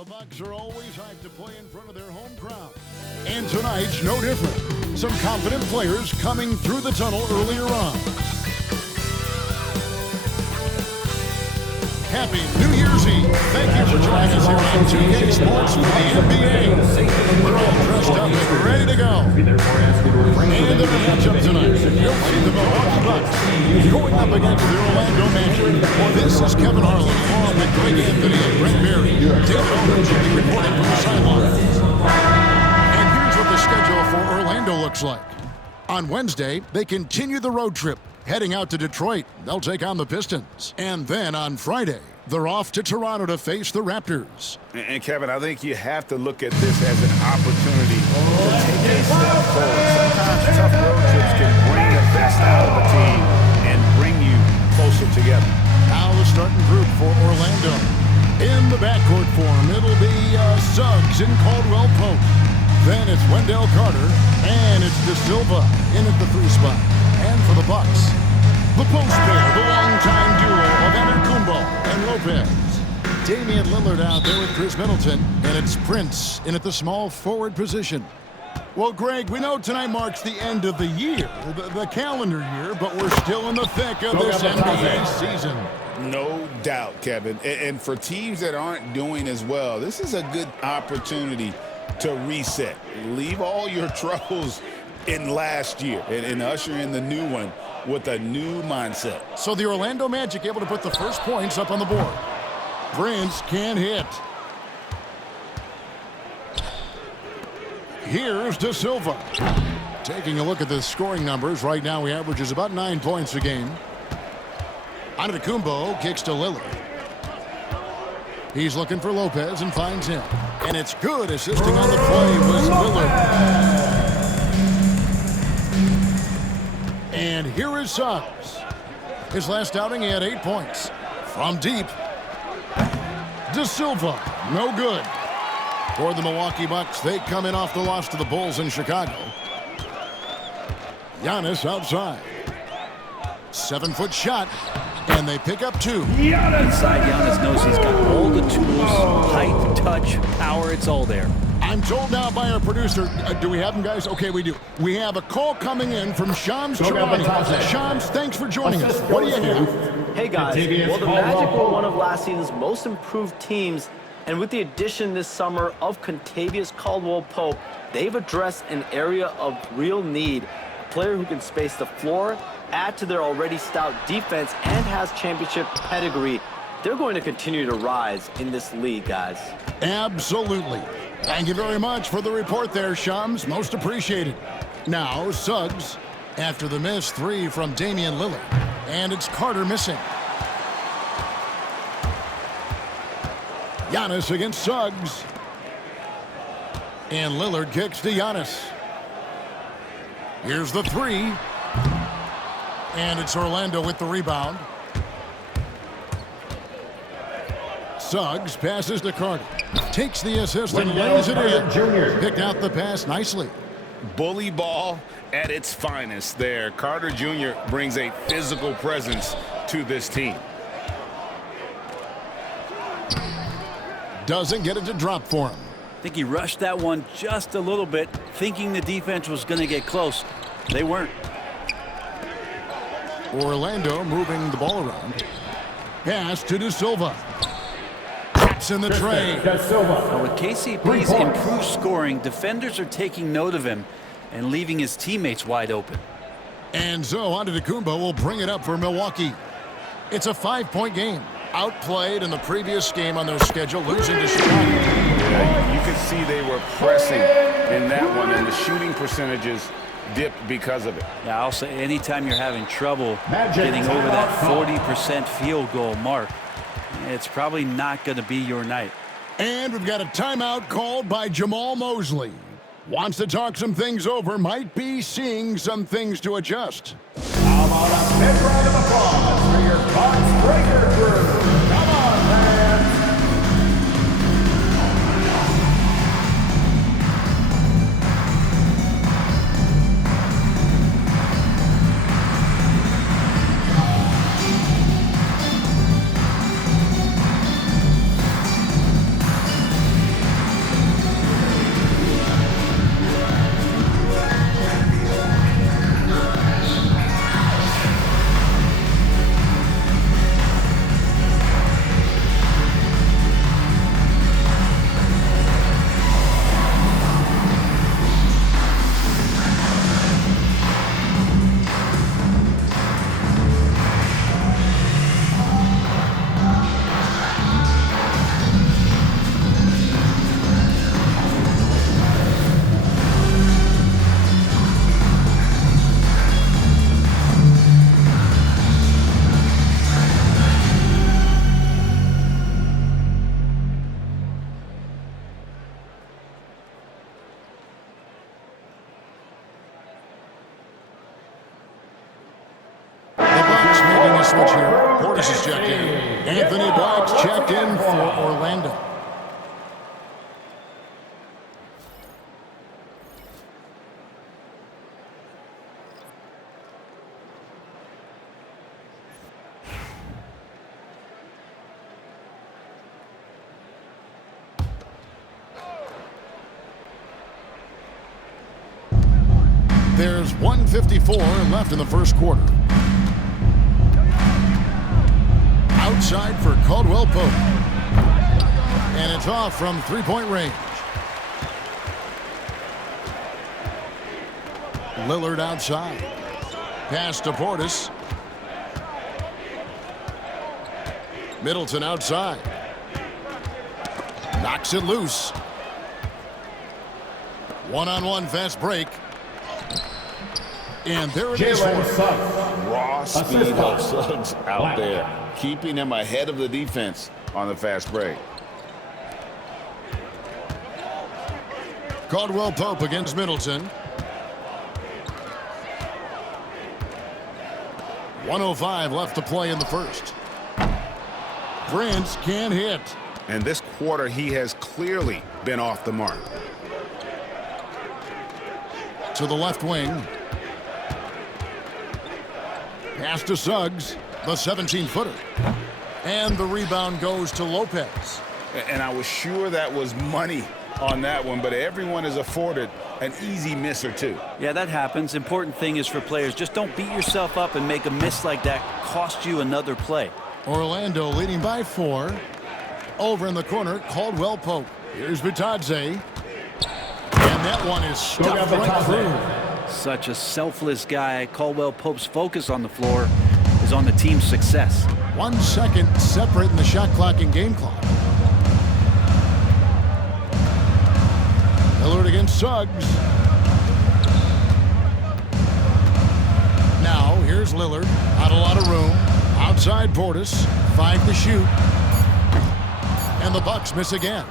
The Bucks are always hyped to play in front of their home crowd. And tonight's no different. Some confident players coming through the tunnel earlier on. Happy New Year's Eve. Thank you for joining us here on 2K Sports with the NBA. We're all dressed up and ready to go. And in the matchup tonight, you'll see the Milwaukee Bucks going up against the Orlando Magic. This is Kevin Harlan along with Greg Anthony and Brent Berry. David Aldridge will be reporting from the sidelines. And here's what the schedule for Orlando looks like. On Wednesday, they continue the road trip. Heading out to Detroit, they'll take on the Pistons. And then on Friday, they're off to Toronto to face the Raptors. And Kevin, I think you have to look at this as an opportunity to take a step forward. Sometimes tough road trips can bring the best out of a team and bring you closer together. Now the starting group for Orlando. In the backcourt form, it'll be Suggs and Caldwell Pope. Then it's Wendell Carter, and it's De Silva in at the 3 spot. And for the Bucks, the post pair, the longtime duo of Antetokounmpo and Lopez. Damian Lillard out there with Chris Middleton, and it's Prince in at the small forward position. Well, Greg, we know tonight marks the end of the year, the calendar year, but we're still in the thick of this NBA season. No doubt, Kevin. And for teams that aren't doing as well, this is a good opportunity to reset. Leave all your troubles in last year and usher in the new one with a new mindset. So the Orlando Magic able to put the first points up on the board. Prince can't hit. Here's De Silva. Taking a look at the scoring numbers, right now he averages about 9 points a game. Antetokounmpo kicks to Lillard. He's looking for Lopez and finds him. And it's good. Assisting on the play was Lillard. And here is Suggs. His last outing, he had 8 points. From deep, De Silva, no good. For the Milwaukee Bucks, they come in off the loss to the Bulls in Chicago. Giannis outside. 7-foot shot, and they pick up 2. Inside, Giannis knows he's got all the tools, height, touch, power, it's all there. I'm told now by our producer, do we have him, guys? Okay, we do. We have a call coming in from Shams Charania. Shams, thanks for joining us. What do you have? Hey, guys. Well, the Magic were one of last season's most improved teams, and with the addition this summer of Kentavious Caldwell-Pope, they've addressed an area of real need. A player who can space the floor, add to their already stout defense, and has championship pedigree. They're going to continue to rise in this league, guys. Absolutely. Thank you very much for the report there, Shams. Most appreciated. Now, Suggs, after the missed 3 from Damian Lillard. And it's Carter missing. Giannis against Suggs. And Lillard kicks to Giannis. Here's the 3. And it's Orlando with the rebound. Suggs passes to Carter. Takes the assist and lays it in. Picked out the pass nicely. Bully ball at its finest there. Carter Jr. brings a physical presence to this team. Doesn't get it to drop for him. I think he rushed that one just a little bit, thinking the defense was going to get close. They weren't. Orlando moving the ball around. Pass to De Silva. Drops in the tray. Now with KCP's improved scoring, defenders are taking note of him and leaving his teammates wide open. And so Antetokounmpo will bring it up for Milwaukee. It's a 5-point game. Outplayed in the previous game on their schedule, losing to Chicago. Yeah, you could see they were pressing in that one, and the shooting percentages dipped because of it. Yeah, I'll say anytime you're having trouble getting over that 40% field goal mark, it's probably not going to be your night. And we've got a timeout called by Jamal Mosley. Wants to talk some things over, might be seeing some things to adjust. How about a big round of applause for your Bucks Breaker crew? Come on, fans! switch here. Portis is checked in. Anthony Black's checked in for Orlando. There's 1:54 left in the first quarter. Outside for Caldwell Pope. And it's off from three-point range. Lillard outside. Pass to Portis. Middleton outside. Knocks it loose. One-on-one fast break. And there it is. Raw speed of Suggs out there, keeping him ahead of the defense on the fast break. Caldwell Pope against Middleton. 1:05 left to play in the first. Prince can't hit. And this quarter, he has clearly been off the mark. To the left wing. Pass to Suggs, the 17-footer. And the rebound goes to Lopez. And I was sure that was money on that one, but everyone is afforded an easy miss or two. Yeah, that happens. Important thing is for players, just don't beat yourself up and make a miss like that cost you another play. Orlando leading by 4. Over in the corner, Caldwell Pope. Here's Vitadze. And that one is stuffed right through. Such a selfless guy. Caldwell Pope's focus on the floor is on the team's success. 1 second separating the shot clock and game clock. Lillard against Suggs. Now, here's Lillard. Not a lot of room. Outside Portis. 5 to shoot. And the Bucks miss again.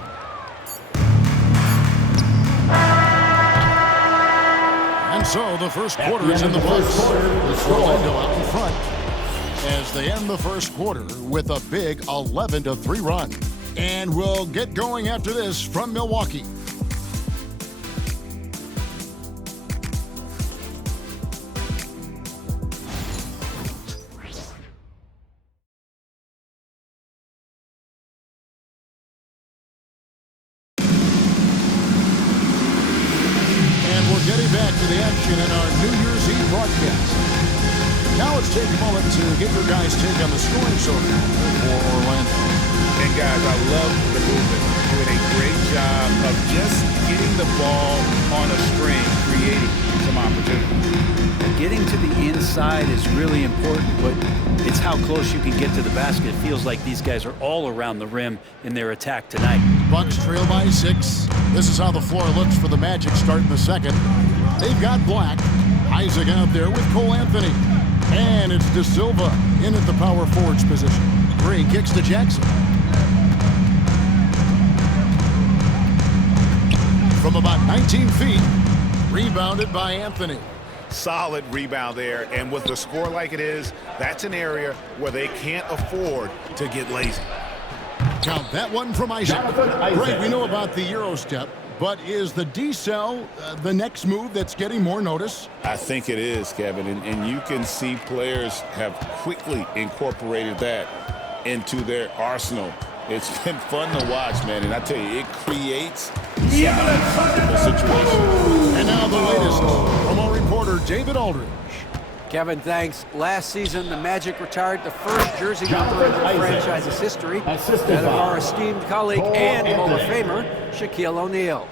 And so the first quarter is in the books. Orlando out in front as they end the first quarter with a big 11-3 run. And we'll get going after this from Milwaukee. Getting back to the action in our New Year's Eve broadcast. Now let's take a moment to get your guys' take on the scoring so far for Orlando. And guys, I love the movement. Doing a great job of just getting the ball on a string, creating some opportunity. Getting to the inside is really important, but it's how close you can get to the basket. It feels like these guys are all around the rim in their attack tonight. Bucks trail by 6. This is how the floor looks for the Magic starting the second. They've got Black. Isaac out there with Cole Anthony. And it's De Silva in at the power forward's position. Green kicks to Jackson. From about 19 feet, rebounded by Anthony. Solid rebound there, and with the score like it is, that's an area where they can't afford to get lazy. Count that one from Isaac. Greg, we know about the Euro step, but is the decel the next move that's getting more notice? I think it is, Kevin, and you can see players have quickly incorporated that into their arsenal. It's been fun to watch, man, and I tell you, it creates some uncomfortable situations. And now the latest from our reporter, David Aldridge. Kevin, thanks. Last season, the Magic retired the first jersey number in the franchise's history, that of our esteemed colleague and Hall of Famer, Shaquille O'Neal.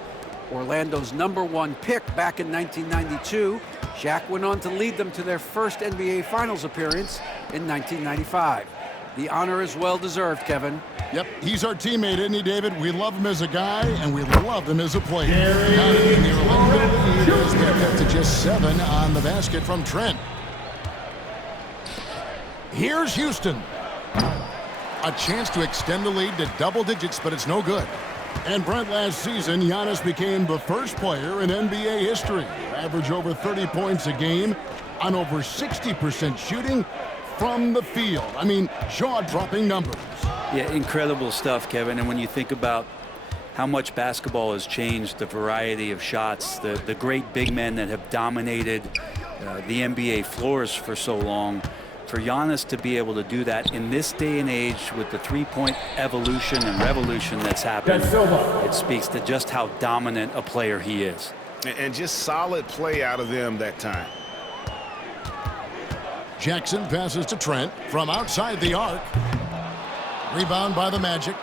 Orlando's #1 pick back in 1992, Shaq went on to lead them to their first NBA Finals appearance in 1995. The honor is well-deserved, Kevin. Yep, he's our teammate, isn't he, David? We love him as a guy, and we love him as a player. In the Orlando lead has been up to just 7 on the basket from Trent. Here's Houston. A chance to extend the lead to double digits, but it's no good. And Brent, last season, Giannis became the first player in NBA history to average over 30 points a game on over 60% shooting, from the field. I mean, jaw-dropping numbers. Yeah, incredible stuff, Kevin. And when you think about how much basketball has changed, the variety of shots, the great big men that have dominated the NBA floors for so long, for Giannis to be able to do that in this day and age with the three-point evolution and revolution that's happened, it speaks to just how dominant a player he is. And just solid play out of them that time. Jackson passes to Trent from outside the arc. Rebound by the Magic.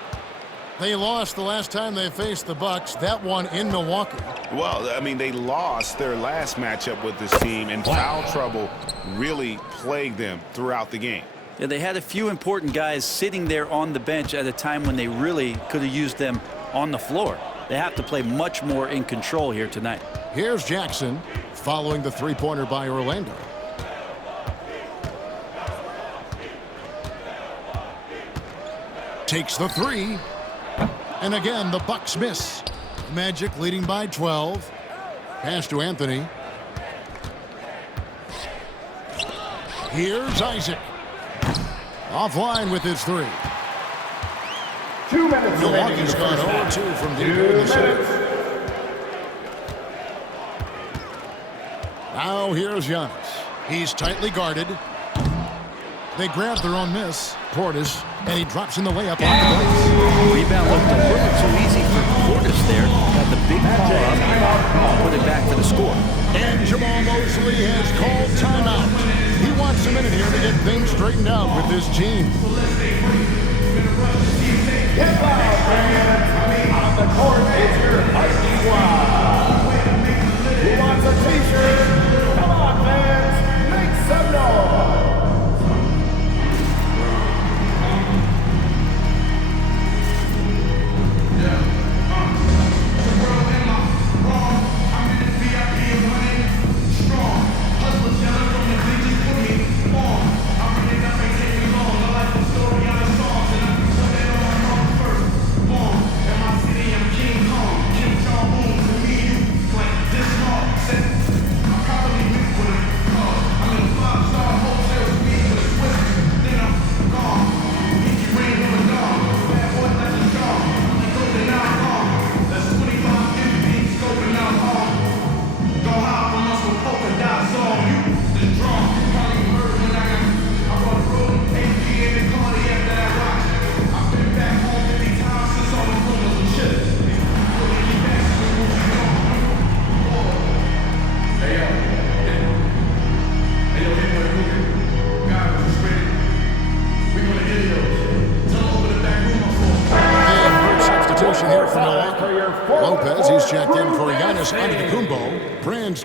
They lost the last time they faced the Bucks, that one in Milwaukee. Well, I mean, they lost their last matchup with this team, and foul trouble really plagued them throughout the game. Yeah, they had a few important guys sitting there on the bench at a time when they really could have used them on the floor. They have to play much more in control here tonight. Here's Jackson following the three-pointer by Orlando. Takes the three. And again, the Bucks miss. Magic leading by 12. Pass to Anthony. Here's Isaac. Offline with his three. 2 minutes remaining. Milwaukee's gone 0-2 from deep in the center. Now here's Giannis. He's tightly guarded. They grab their own miss. Portis, and he drops in the layup on the glass. Rebound looked a little too easy for Portis there. Got the big ball up, put it back for the score. And Jamal Mosley has called timeout. He wants a minute here to get things straightened out with his team. Get loud, fans. On the court is your Vikings squad. Who wants a t-shirt? Come on, fans. Make some noise.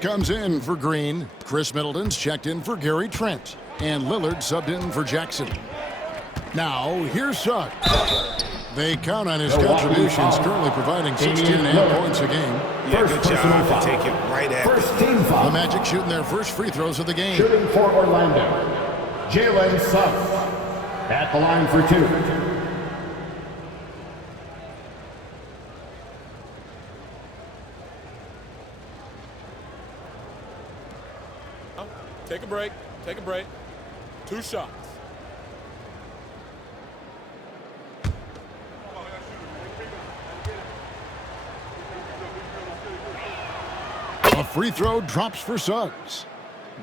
Comes in for Green. Chris Middleton's checked in for Gary Trent. And Lillard subbed in for Jackson. Now, here's Suggs. They count on his contributions, currently providing 16.5 points a game. Yeah, good job to take it right at them. The Magic shooting their first free throws of the game. Shooting for Orlando, Jalen Suggs at the line for two. Take a break. Take a break. 2 shots. A free throw drops for Suggs.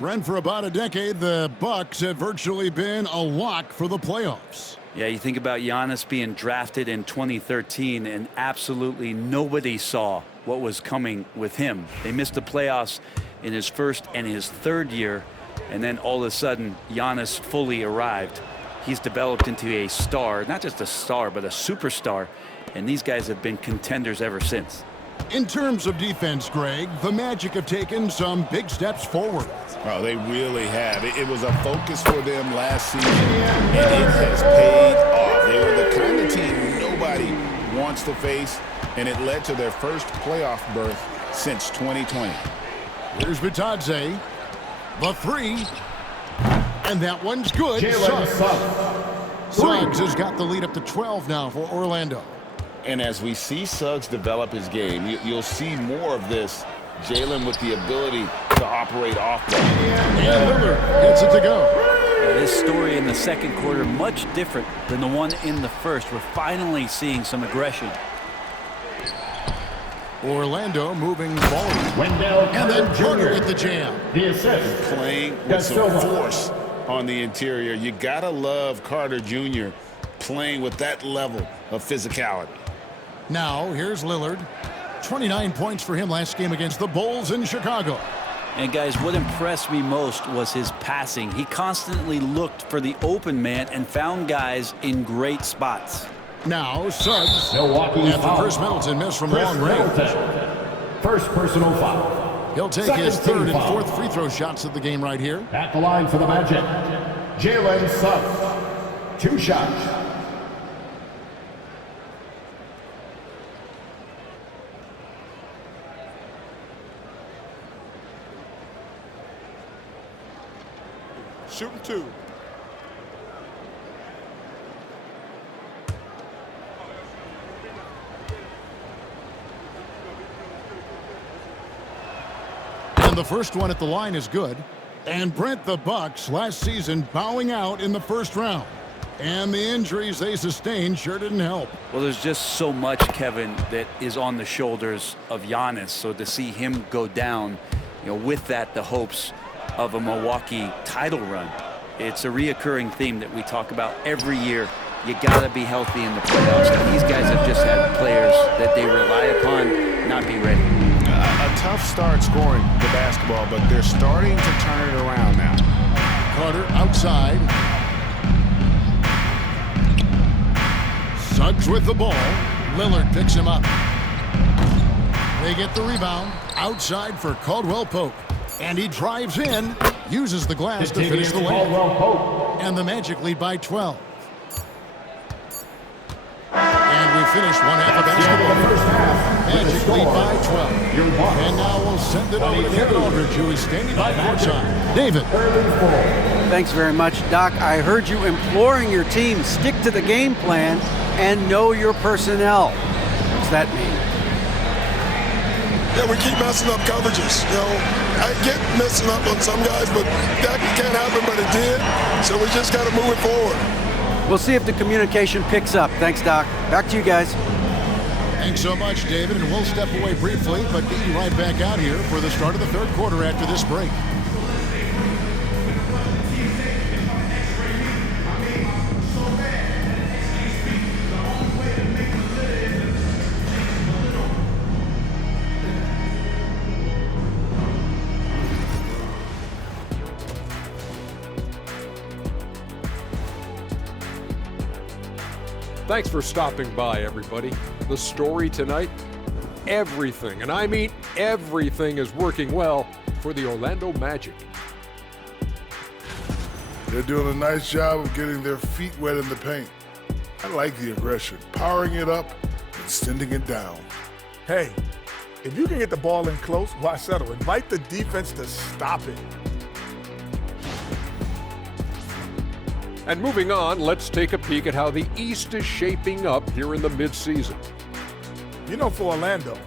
Brent, for about a decade, the Bucks have virtually been a lock for the playoffs. Yeah, you think about Giannis being drafted in 2013, and absolutely nobody saw what was coming with him. They missed the playoffs in his first and his third year. And then all of a sudden, Giannis fully arrived. He's developed into a star, not just a star, but a superstar. And these guys have been contenders ever since. In terms of defense, Greg, the Magic have taken some big steps forward. Oh, they really have. It was a focus for them last season, and it has paid off. They were the kind of team nobody wants to face, and it led to their first playoff berth since 2020. Here's Bitadze. The three. And that one's good. Suggs has got the lead up to 12 now for Orlando. And as we see Suggs develop his game, you'll see more of this. Jalen with the ability to operate off ball. And Lillard gets it to go. This story in the second quarter, much different than the one in the first. We're finally seeing some aggression. Orlando moving forward. And then Porter with the jam. The assist. Playing with some force on the interior. You gotta love Carter Jr. playing with that level of physicality. Now, here's Lillard. 29 points for him last game against the Bulls in Chicago. And guys, what impressed me most was his passing. He constantly looked for the open man and found guys in great spots. Now, Suggs. Milwaukee's After foul. Chris Middleton missed from long range. First personal foul. He'll take Second his third team and foul. fourth free throw shots of the game right here. At the line for the Magic, Jalen Suggs. 2 shots. Shooting 2. And the first one at the line is good. And Brent, the Bucks last season bowing out in the first round. And the injuries they sustained sure didn't help. Well, there's just so much, Kevin, that is on the shoulders of Giannis. So to see him go down, with that, the hopes of a Milwaukee title run. It's a reoccurring theme that we talk about every year. You got to be healthy in the playoffs. And these guys have just had players that they rely upon not be ready. A tough start scoring the basketball, but they're starting to turn it around now. Carter outside. Suggs with the ball. Lillard picks him up. They get the rebound. Outside for Caldwell Pope. And he drives in, uses the glass to finish the lane. And the Magic lead by 12. And we finish one half of basketball. Magic lead by 12. And now we'll send it over to David Aldridge, who is standing by courtside. David. Thanks very much, Doc. I heard you imploring your team, stick to the game plan and know your personnel. What's that mean? Yeah, we keep messing up coverages. I get messing up on some guys, but that can't happen, but it did. So we just got to move it forward. We'll see if the communication picks up. Thanks, Doc. Back to you guys. Thanks so much, David. And we'll step away briefly, but get you right back out here for the start of the third quarter after this break. Thanks for stopping by, everybody. The story tonight, everything, and I mean everything, is working well for the Orlando Magic. They're doing a nice job of getting their feet wet in the paint. I like the aggression, powering it up and sending it down. Hey, if you can get the ball in close, why settle? Invite the defense to stop it. And moving on, let's take a peek at how the East is shaping up here in the midseason. For Orlando,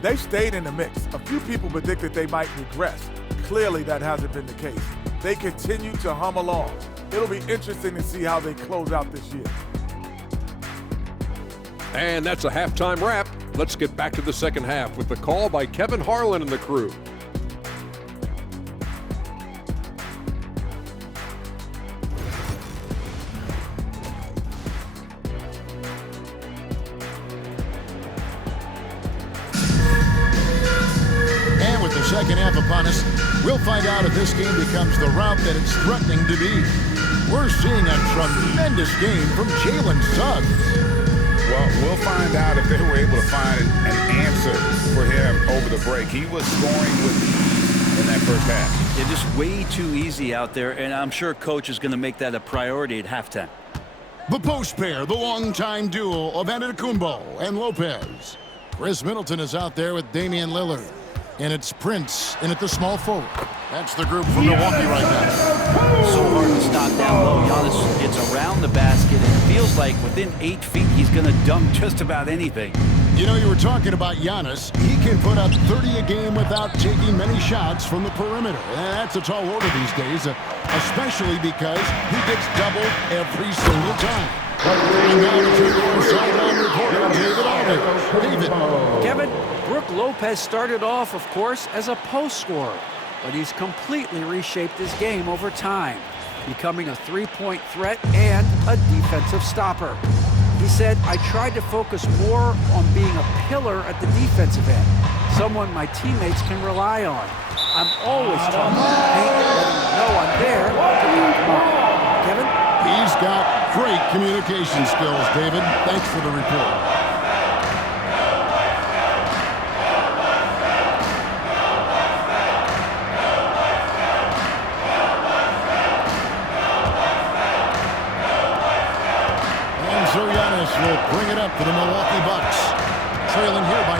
they stayed in the mix. A few people predicted they might regress. Clearly, that hasn't been the case. They continue to hum along. It'll be interesting to see how they close out this year. And that's a halftime wrap. Let's get back to the second half with the call by Kevin Harlan and the crew. Second half upon us, we'll find out if this game becomes the route that it's threatening to be. We're seeing a tremendous game from Jalen Suggs. Well, we'll find out if they were able to find an answer for him over the break. He was scoring with ease in that first half. They're just way too easy out there, and I'm sure Coach is going to make that a priority at halftime. The post pair, the longtime duo of Antetokounmpo and Lopez. Chris Middleton is out there with Damian Lillard. And it's Prince in at the small forward. That's the group from Milwaukee right now. So hard to stop down low. Giannis gets around the basket and feels feels like within 8 feet, he's going to dunk just about anything. You know, you were talking about Giannis. He can put up 30 a game without taking many shots from the perimeter. That's a tall order these days, especially because he gets doubled every single time. And now to our sideline reporter, David Aldridge. David. Kevin, Brook Lopez started off, of course, as a post scorer, but he's completely reshaped his game over time, becoming a three-point threat and a defensive stopper. He said, I tried to focus more on being a pillar at the defensive end, someone my teammates can rely on. I'm always talking to the paint, letting them know I'm there to back them up. Kevin? He's got great communication skills, David. Thanks for the report. Will bring it up for the Milwaukee Bucks, trailing here by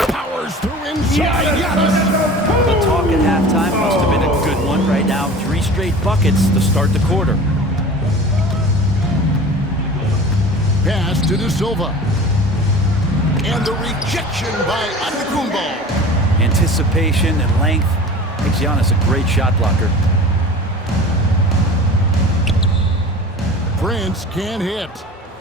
8. Powers through inside. Giannis. The talk at halftime must have been a good one. Right now, 3 straight buckets to start the quarter. Pass to De Silva. And the rejection by Antetokounmpo. Anticipation and length makes Giannis a great shot blocker. Prince can't hit.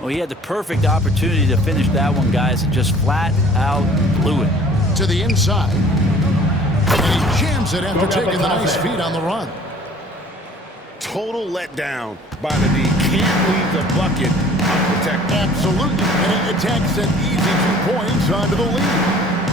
Well, he had the perfect opportunity to finish that one, guys, and just flat out blew it. To the inside. And he jams it after taking the nice feed on the run. Total letdown by the D. Can't leave the bucket unprotected. Absolutely. And it takes an easy 2 points onto the lead.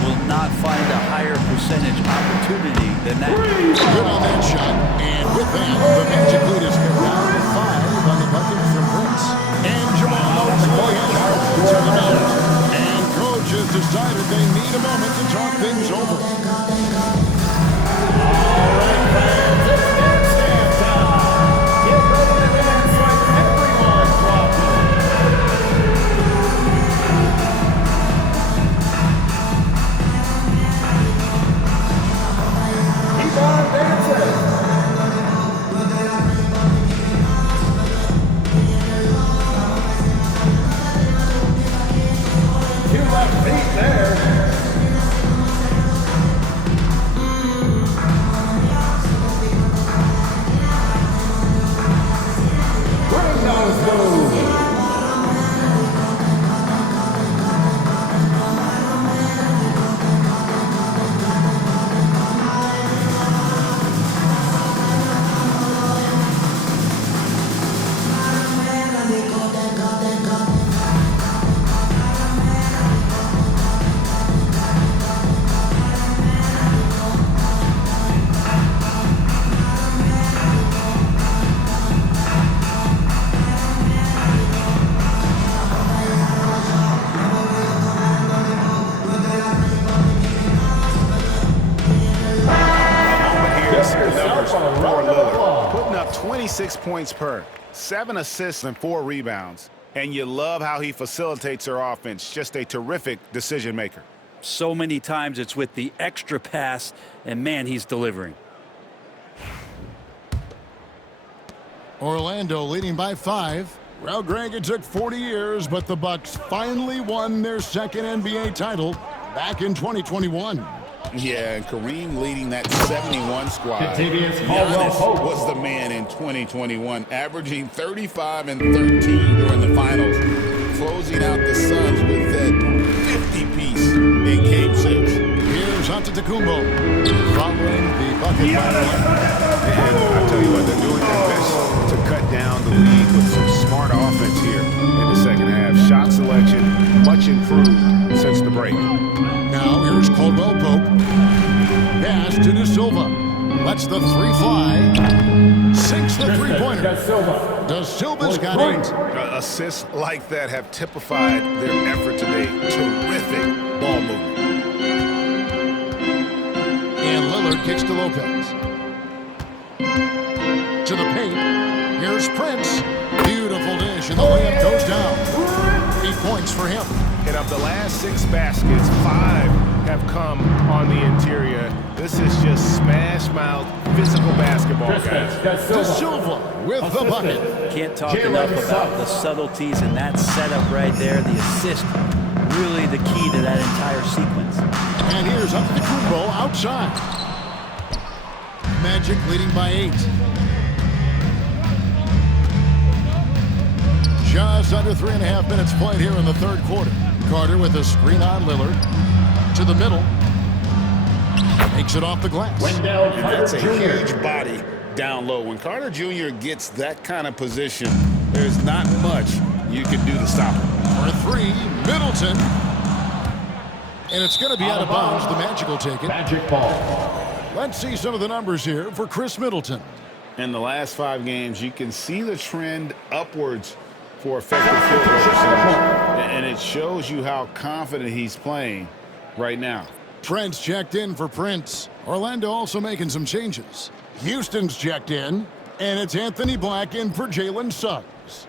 Will not find a higher percentage opportunity than that. Good on that shot. And with that, the Magic lead is down to 5 on the bucket from Prince. And Jamal Mosley has called timeout. And coach has decided they need a moment to talk things over. All right, fans, it's dance time. Get ready to dance like everyone's watching. Putting up 26 points per, 7 assists and 4 rebounds. And you love how he facilitates their offense. Just a terrific decision maker. So many times it's with the extra pass, and man, he's delivering. Orlando leading by 5. Well, Greg, it took 40 years, but the Bucks finally won their second NBA title back in 2021. Yeah, and Kareem leading that 71 squad. Giannis was the man in 2021, averaging 35 and 13 during the finals, closing out the Suns with that 50-piece in Game 6. Here's Antetokounmpo following the bucket by And I tell you what, they're doing their best to cut down the lead with some smart offense here in the second half. Shot selection much improved since the break. Now here's Caldwell Pope. Pass to De Silva. Lets the 3 fly. Sinks the three-pointer. De Silva's got 8. Assists like that have typified their effort today. Terrific ball movement. And Lillard kicks to Lopez. To the paint. Here's Prince. Beautiful dish, and the layup goes down. He points for him. And of the last 6 baskets, 5 have come on the interior. This is just smash-mouth physical basketball, guys. De Silva with the bucket. Can't talk enough about the subtleties in that setup right there. The assist, really the key to that entire sequence. And here's Antetokounmpo outside. Magic leading by 8. Just under 3.5 minutes played here in the third quarter. Carter with a screen on Lillard. To the middle. Takes it off the glass. And that's a huge body down low. When Carter Jr. gets that kind of position, there's not much you can do to stop him. For 3, Middleton. And it's going to be out of bounds. The Magic will take it. Magic ball. Let's see some of the numbers here for Chris Middleton. In the last 5 games, you can see the trend upwards for effective field goal percentage. And it shows you how confident he's playing right now. Trent's checked in for Prince. Orlando also making some changes. Houston's checked in, and it's Anthony Black in for Jalen Suggs.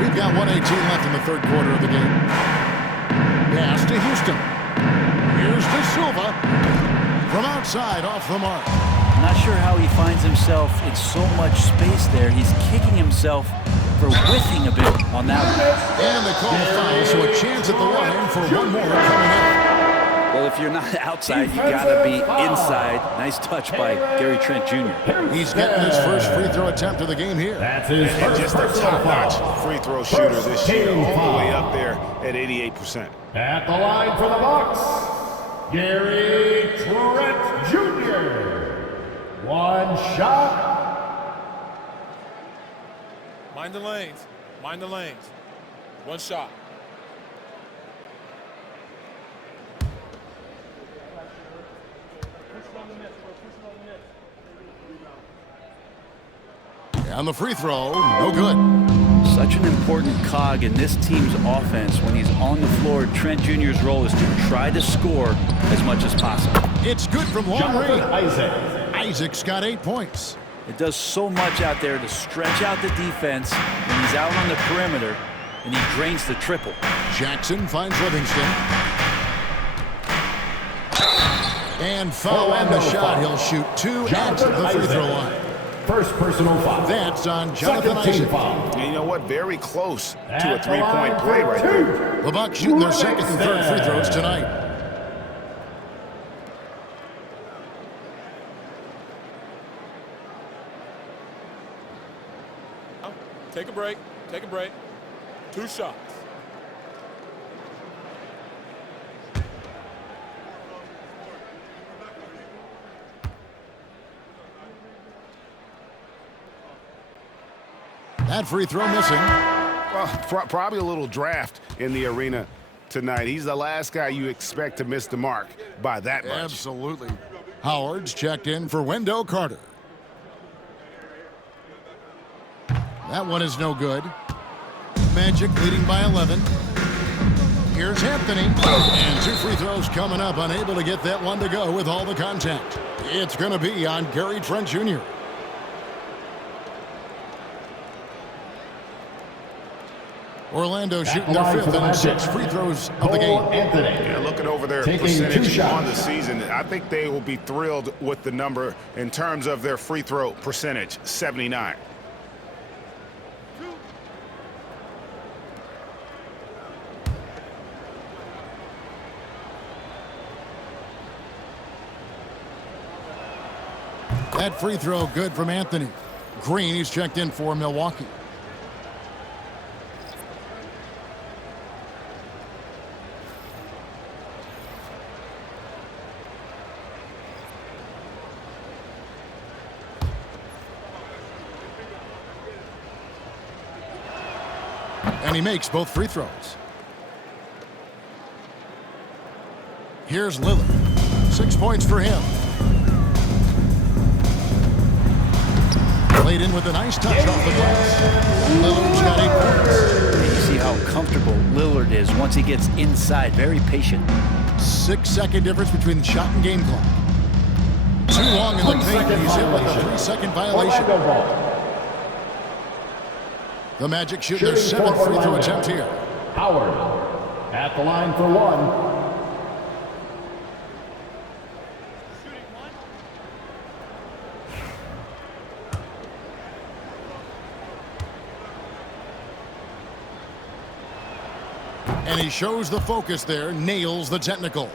We've got 1:18 left in the third quarter of the game. Pass to Houston. Here's De Silva from outside off the mark. I'm not sure how he finds himself in so much space there. He's kicking himself for whiffing a bit on that one. And they call a foul, so a chance at the line for one more coming up. Well, if you're not outside, you gotta be inside. Nice touch by Gary Trent Jr. He's getting his first free throw attempt of the game here. That's his And just a first top-notch free throw shooter this year, all the way up there at 88%. At the line for the Bucks, Gary Trent Jr. One shot. Mind the lanes. Mind the lanes. One shot. And the free throw, no good. Such an important cog in this team's offense. When he's on the floor, Trent Jr.'s role is to try to score as much as possible. It's good from long Jonathan range. Isaac. Isaac's got 8 points. It does so much out there to stretch out the defense when he's out on the perimeter, and he drains the triple. Jackson finds Livingston. And foul on the shot. He'll shoot 2 at the free throw line. First personal foul. That's on Jonathan Isaac. And you know what? Very close to a 3-point play right there. The Bucks shooting their second and third free throws tonight. Take a break. Take a break. 2 shots. That free throw missing. Well, probably a little draft in the arena tonight. He's the last guy you expect to miss the mark by that much. Absolutely. Howard's checked in for Wendell Carter. That one is no good. Magic leading by 11. Here's Anthony. And 2 free throws coming up. Unable to get that one to go with all the contact. It's going to be on Gary Trent Jr. Orlando shooting their 5th and 6 free throws of the game. Yeah, looking over their percentage on the season, I think they will be thrilled with the number in terms of their free throw percentage, 79. That free throw good from Anthony. Green, he's checked in for Milwaukee. And he makes both free throws. Here's Lillard. 6 points for him. Laid in with a nice touch off the glass. Lillard's got 8 points. And you see how comfortable Lillard is once he gets inside. Very patient. 6-second difference between the shot and game clock. Too long in the paint. He's hit with a 3-second violation. The Magic shoot their 7th free throw attempt here. Howard at the line for one. And he shows the focus there, nails the technical.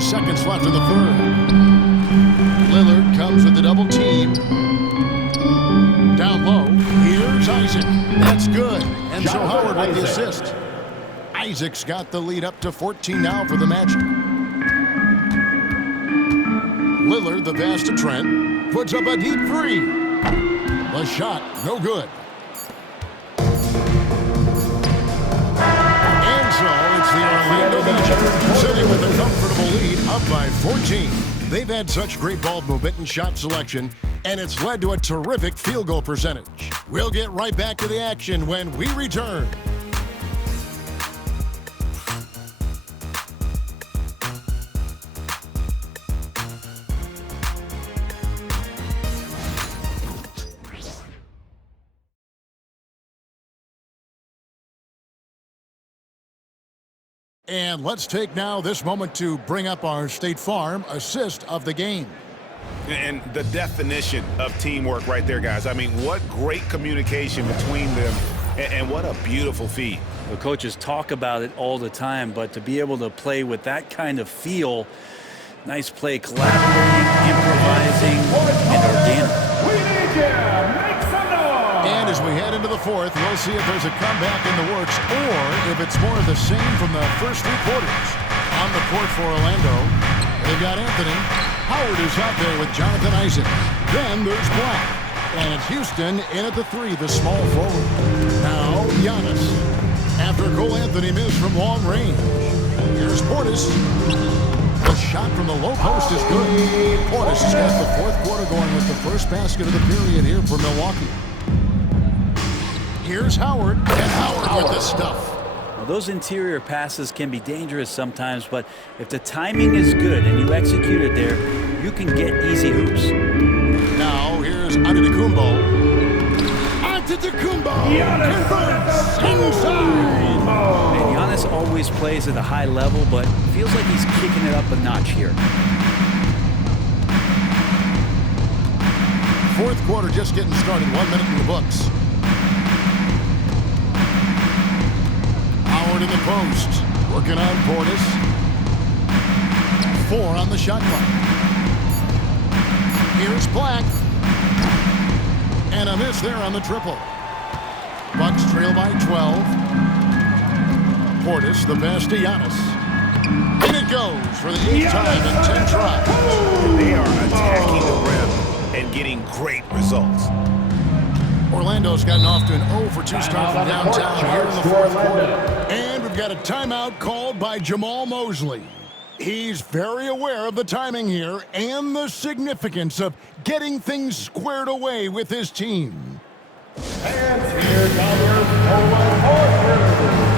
Seconds left in the third. Lillard comes with the double team. Down low. Here's Isaac. That's good. And so Howard with the assist. Isaac's got the lead up to 14 now for the Magic. Lillard, the pass to Trent. Puts up a deep three. The shot, no good. And so it's the Orlando Magic sitting with a comfortable lead, up by 14. They've had such great ball movement and shot selection, and it's led to a terrific field goal percentage. We'll get right back to the action when we return. And let's take now this moment to bring up our State Farm assist of the game. And the definition of teamwork right there, guys. I mean, what great communication between them, and what a beautiful feed. The coaches talk about it all the time, but to be able to play with that kind of feel, nice play, collaborating, improvising, and organic. And as we head into the fourth, we'll see if there's a comeback in the works or if it's more of the same from the first three quarters. On the court for Orlando, they've got Anthony. Howard is out there with Jonathan Isaac. Then there's Black. And it's Houston in at the three, the small forward. Now Giannis. After Cole Anthony missed from long range. Here's Portis. The shot from the low post is good. Portis has got the fourth quarter going with the first basket of the period here for Milwaukee. Here's Howard, and Howard with the stuff. Well, those interior passes can be dangerous sometimes, but if the timing is good and you execute it there, you can get easy hoops. Now, here's Antetokounmpo. Antetokounmpo converts inside. And Giannis always plays at a high level, but feels like he's kicking it up a notch here. Fourth quarter just getting started, 1 minute in the books. Howard in the post, working on Portis. 4 on the shot clock. Here's Black. And a miss there on the triple. Bucks trail by 12. Portis, the pass to Giannis. And it goes for the 8th time in 10 tries. They are attacking the rim and getting great results. Orlando's gotten off to an 0 for 2 start from downtown here in the fourth quarter. And we've got a timeout called by Jamal Mosley. He's very aware of the timing here and the significance of getting things squared away with his team. And here comes Owen Horford.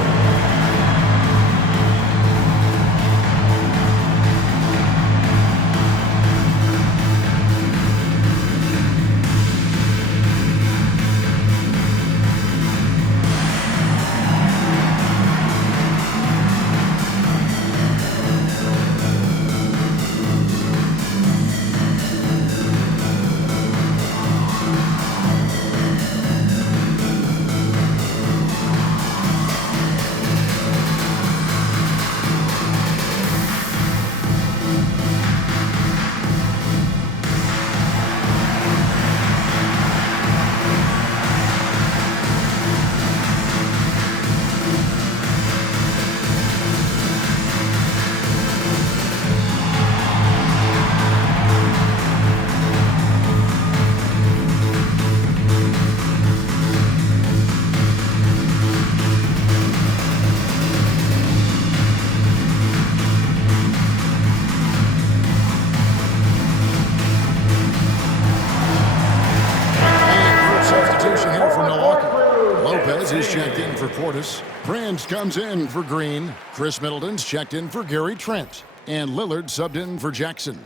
Checked in for Portis. Prince comes in for Green. Chris Middleton's checked in for Gary Trent. And Lillard subbed in for Jackson.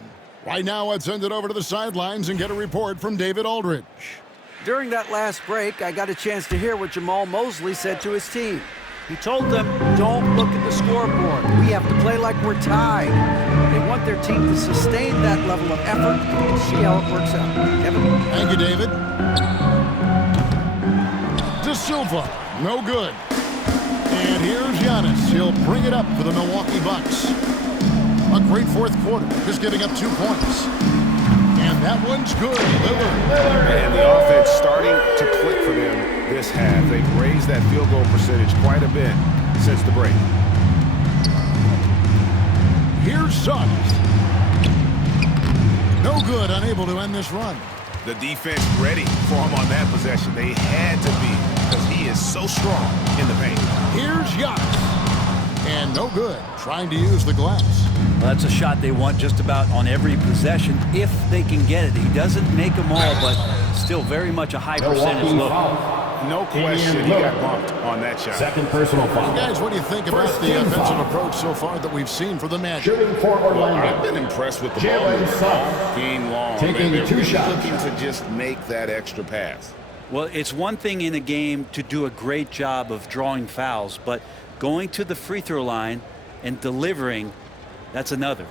Right now, let's send it over to the sidelines and get a report from David Aldridge. During that last break, I got a chance to hear what Jamal Mosley said to his team. He told them, don't look at the scoreboard. We have to play like we're tied. They want their team to sustain that level of effort and see how it works out. Kevin? Thank you, David. De Silva, no good. And here's Giannis. He'll bring it up for the Milwaukee Bucks. A great fourth quarter, just giving up 2 points. And that one's good. Lillard. And the offense starting to click for them this half. They've raised that field goal percentage quite a bit since the break. Here's Suggs. No good, unable to end this run. The defense ready for him on that possession. They had to be because he is so strong in the paint. Here's Giannis. And no good, trying to use the glass. Well, that's a shot they want just about on every possession if they can get it. He doesn't make them all, but still very much a high percentage look. No question he got bumped on that shot. Second personal foul. Guys, what do you think about the offensive approach so far that we've seen for the Magic? Shooting for Orlando. I've been impressed with the ball game long. Taking They're 2 really shots. looking to just make that extra pass. Well, it's one thing in a game to do a great job of drawing fouls, but going to the free throw line and delivering, that's another.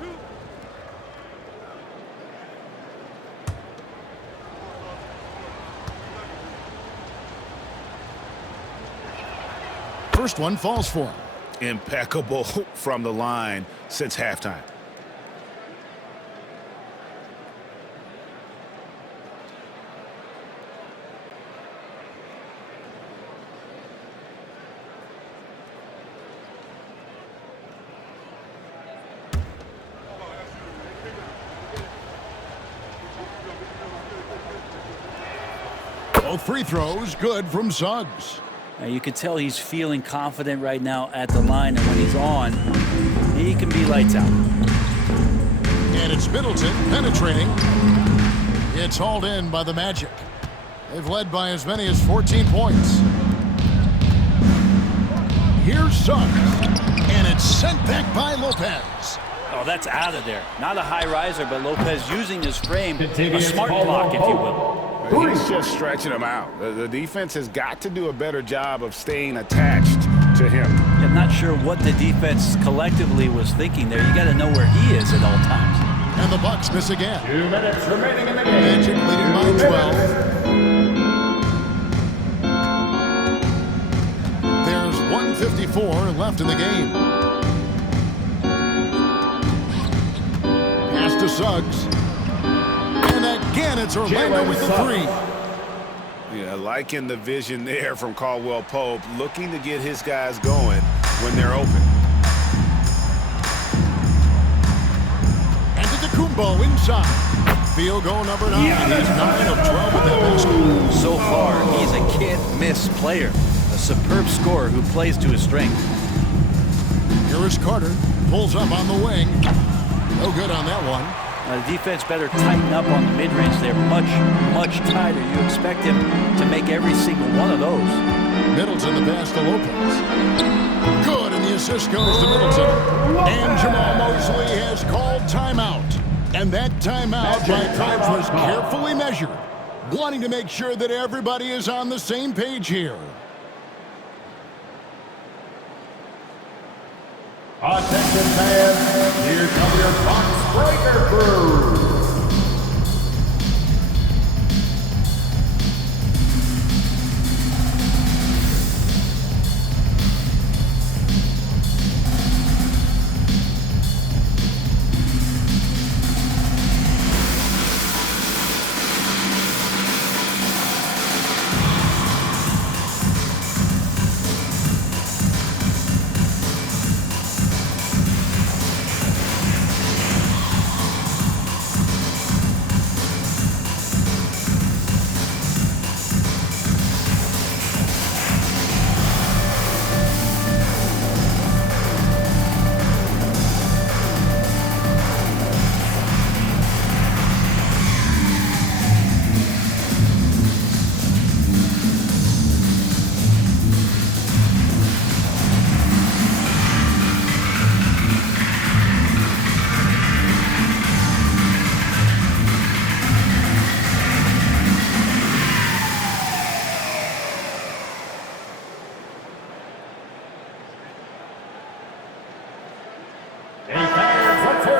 First one falls for him. Impeccable from the line since halftime. Both free throws good from Suggs. Now you can tell he's feeling confident right now at the line, and when he's on, he can be lights out. And it's Middleton penetrating. It's hauled in by the Magic. They've led by as many as 14 points. Here's Suggs. And it's sent back by Lopez. Oh, that's out of there. Not a high riser, but Lopez using his frame, a smart block, if you will. He's just stretching him out. The defense has got to do a better job of staying attached to him. I'm not sure what the defense collectively was thinking there. You got to know where he is at all times. And the Bucks miss again. 2 minutes remaining in the game. Magic leading by 12. There's 1:54 left in the game. Pass to Suggs. And again, it's Orlando with the three. Yeah, liking the vision there from Caldwell Pope, looking to get his guys going when they're open. And to Kumbo inside. Field goal number 9. He's 9 of 12 with that basketball. So far, he's a can't-miss player. A superb scorer who plays to his strength. Here is Carter. Pulls up on the wing. No good on that one. The defense better tighten up on the mid-range. They're much tighter. You expect him to make every single one of those. Middleton the pass to Lopez. Good, and the assist goes to Middleton. And Jamal Mosley has called timeout. And that timeout by Coach was carefully measured, wanting to make sure that everybody is on the same page here. Attention fans, here come your box breaker crew.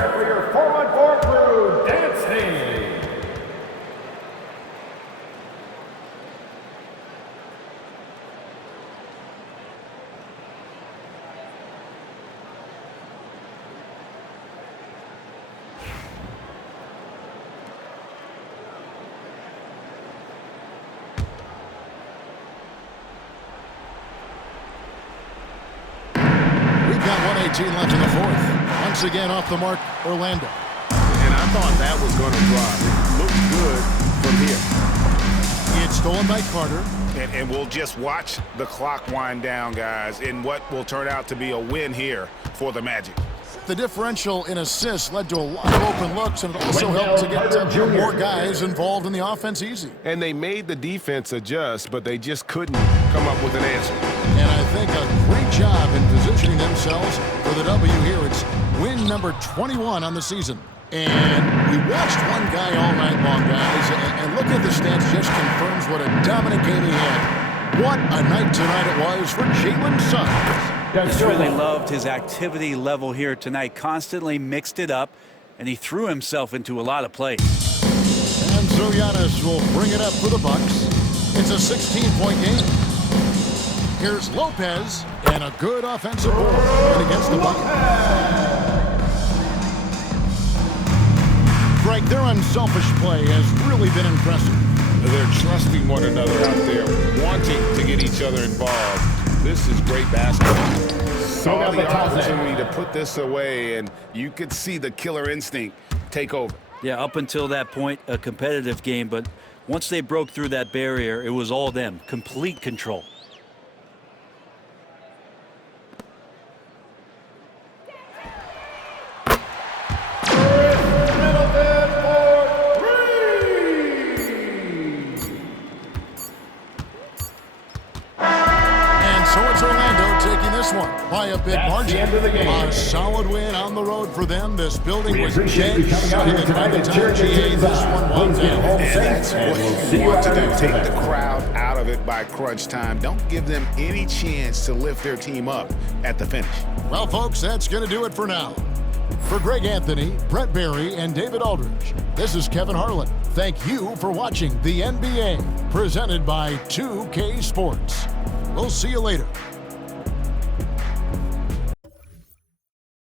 prepare for your 4-on-4 crew dancing. We've got 1:18 left in the fourth. Once again off the mark, Orlando. And I thought that was going to drive. It looked good from here. It's stolen by Carter. And we'll just watch the clock wind down, guys, in what will turn out to be a win here for the Magic. The differential in assists led to a lot of open looks, and it also helped to get more guys involved in the offense easy. And they made the defense adjust, but they just couldn't come up with an answer. And I think a great job in positioning themselves for the W here. It's win number 21 on the season. And we watched one guy all night long, guys, and looking at the stats just confirms what a dominant game he had. What a night tonight it was for Jalen Suggs. He's really loved his activity level here tonight. Constantly mixed it up, and he threw himself into a lot of plays. And so Giannis will bring it up for the Bucks. It's a 16-point game. Here's Lopez, and a good offensive board and against the bucket. Greg, their unselfish play has really been impressive. They're trusting one another out there, wanting to get each other involved. This is great basketball. Saw the opportunity to put this away, and you could see the killer instinct take over. Yeah, up until that point, a competitive game, but once they broke through that barrier, it was all them. Complete control. By a big margin. A solid win on the road for them. This building was dead shutting by the time GA this one winds down. And that's what you want to do. Take the crowd out of it by crunch time. Don't give them any chance to lift their team up at the finish. Well, folks, that's going to do it for now. For Greg Anthony, Brett Barry, and David Aldridge, this is Kevin Harlan. Thank you for watching the NBA, presented by 2K Sports. We'll see you later.